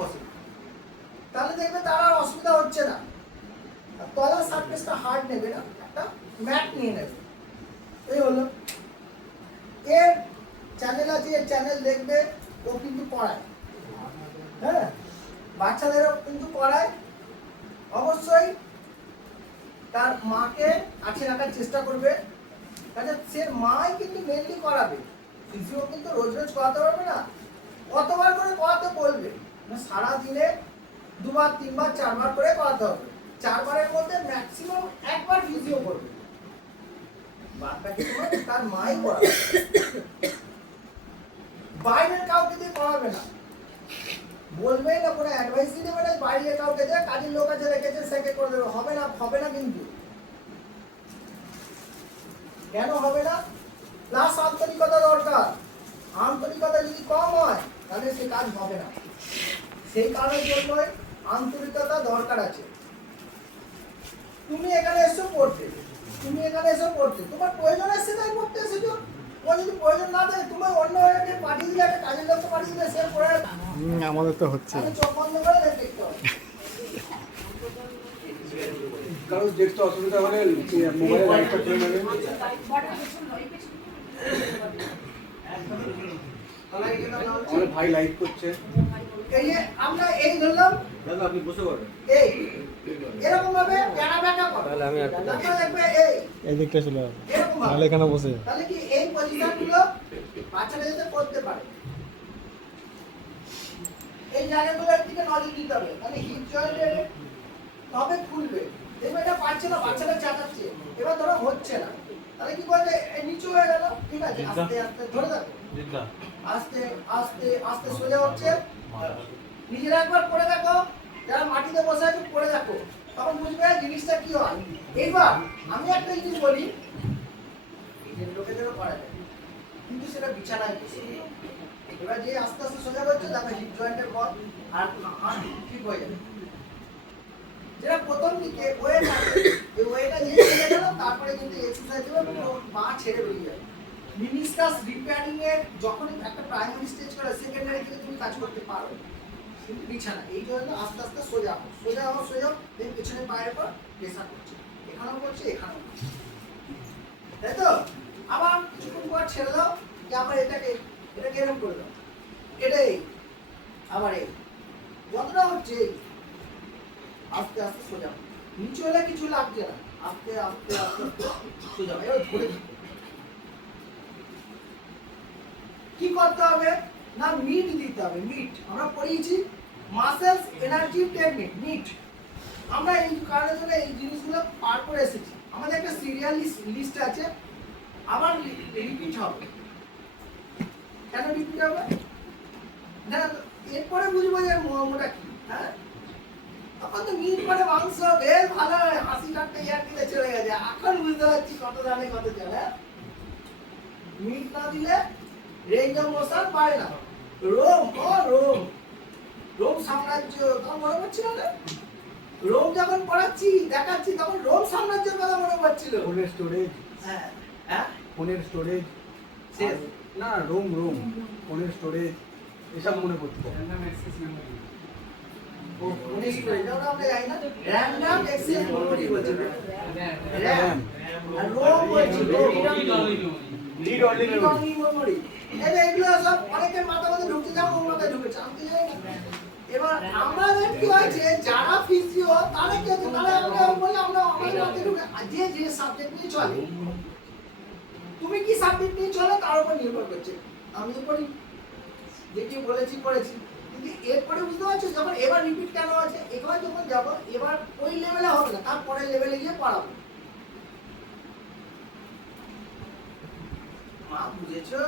বসে, তাহলে দেখবে তার আর অসুবিধা হচ্ছে না। তলার সারফেসটা হার্ড নেবে না, একটা ম্যাট নিয়ে নেবে। এই হলো এর চ্যানেল আছে, এর চ্যানেল দেখবে ও কিন্তু পড়ায়, হ্যাঁ বাচ্চাদেরও কিন্তু পড়ায়। অবশ্যই তার মাকে কাছে রাখার চেষ্টা করবে, কারণ সে মাই কিন্তু মেনলি করাবে, ফিজিও কিন্তু রোজ রোজ করাতে পারবে না, কতবার করে করাতে বলবে, সারা দিনে 2 বার 3 বার 4 বার করে করাতে হবে। 4 বারের মধ্যে ম্যাক্সিমাম একবার ফিজিও করবে, বাদবাকি সময় তার মাই করাবে, বাইরের কাউকে দিয়ে করাবে না, বলবে না, কোনো অ্যাডভাইস দেবে না বাইরে কাউকে দিয়ে কাজের লোক আছে রেখেছে সেকে করে দেবে, হবে না, হবে না। কিন্তু কেন হবে না? প্লাস আন্তরিকতা দরকার, আন্তরিকতা যদি কম হয় তাহলে সে কাজ হবে না, সেই কারণের জন্যই আন্তরিকতা দরকার আছে। তুমি এখানে এসো পড়তে, তুমি এখানে এসো পড়তে, তোমার প্রয়োজন আছে তাই পড়তে এসেছো। তোমার যদি প্রয়োজন না থাকে তুমি অন্য জায়গায় পাঠিয়ে দিলে, একটা কাজের লোককে পাঠিয়ে দিলে সে পড়ে, আমাদের তো হচ্ছে চোখ বন্ধ করে দেখতে হবে। কারণ দেখতে অসুবিধা হলে মোবাইলে লাইটটা করে নেবে। আমার ভাই লাইট করছে। এই যে আমরা এই ধরলাম, দাদা আপনি বসে পড়েন। এই এরকম ভাবে প্যারা ব্যাকা করো, তাহলে আমি তারপরে দেখবে এই দিকটা ছিল, এরকম ভাবে, তাহলে এখানে বসে তাহলে কি এই পজিশনগুলো বাচ্চারা যাতে করতে পারে, এই জায়গাগুলোর দিকে নজর দিতে হবে, তাহলে হিপ জয়েন্টের তবে খুলবে। দেখবে এটা পারছে না, বাচ্চাটা চাকাচ্ছে, এবার ধরো হচ্ছে না, তাহলে কি করবে, নিচু হয়ে গেল, ঠিক আছে, আস্তে আস্তে ধরে থাকো, আস্তে আস্তে আস্তে সোজা হচ্ছে। নিজেরা একবার করে দেখো, যারা মাটিতে বসে আছে করে দেখো, তখন বুঝবে জিনিসটা কি হয়। এইবার আমি একটা জিনিস বলি, লোকেদেরও করা যায়, কিন্তু সেটা বিছানায় বসে। এবার যে আস্তে আস্তে সোজা করছে দেখো হিপ জয়েন্টের পর আর ঠিক হয়ে যাবে। যেটা প্রথম দিকে ওয়েট আছে, এই ওয়েটটা নিয়ে চলে গেল, তারপরে কিন্তু এক্সারসাইজ হবে, পুরো পা ছেড়ে বেরিয়ে যাবে। মিনিস্কাস রিপেয়ারিং এর যখন একটা প্রাইমারি স্টেজ করে সেকেন্ডারি থেকে তুমি কাজ করতে পারো, কিন্তু বিছানা এই জন্য আস্তে আস্তে সোজা হও, সোজা হও, সোজা হও, দেন পিছনের পায়ের পর প্রেসার করছে, এখানেও করছে, এখানেও করছে, তাই তো। আবার কিছুক্ষণ পর ছেড়ে দাও, যে আবার এটাকে এরকম করে দাও, এটাই আবার এই যতটা হচ্ছে আস্তে আস্তে সোজা, নিচে হলে কিছু লাগছে না, আস্তে আস্তে আস্তে সোজা। এবার ধরে কি করতে হবে না, মিট দিতে হবে। মিট আমরা পড়িয়েছি মাসেলস এনার্জি টেকনিক, মিট। আমরা এই কারণের জন্য এই জিনিসগুলো পার করে এসেছি, আমাদের একটা সিরিয়াল লিস্ট আছে, আবার রিপিট হবে। কেন রিপিট হবে না, এরপরে বুঝবো যে মোটা কি, হ্যাঁ তখন তো মিট মানে মাংস বেশ ভালো হাসি ঠাট্টা ইয়ার দিতে চলে গেছে, এখন বুঝতে পারছি কত জানে কত জানে। মিট না দিলে রেঞ্জ অফ মোশন পারে না। রোম রোম সাম্রাজ্য তখন মনে পড়ছিল না, রোম যখন পড়াচ্ছি দেখাচ্ছি তখন রোম সাম্রাজ্যের কথা মনে পড়ছিল। ফোনের স্টোরেজ, হ্যাঁ হ্যাঁ ফোনের স্টোরেজ শেষ না, রোম ফোনের স্টোরেজ এসব মনে পড়তো। ও ফোনের স্টোরেজ আমরা জানি না, র্যান্ডম অ্যাক্সেস মেমরি বলছে, র্যাম আর রোম বলছে লিড অনলি মেমরি। এগুলো সব অনেকের মাথার মধ্যে ঢুকতে যাও, ওর মাথায় ঢুকেছে, আমি জানি না। এবার আমাদের কি হয়েছে, যারা ফিজিও তারা কি হচ্ছে, তারা আমরা বললাম আমরা আমাদের মাথায় ঢুকে যে যে সাবজেক্ট নিয়ে চলে, তুমি কি সাবজেক্ট নিয়ে চলো তার উপর নির্ভর করছে। আমি পড়ি দেখি বলেছি পড়েছি, কিন্তু এরপরে বুঝতে পারছো যখন এবার রিপিট কেন আছে, এবার যখন যাবো এবার ওই লেভেলে হবে না, তার পরের লেভেলে গিয়ে পড়াবো। মা বুঝেছো?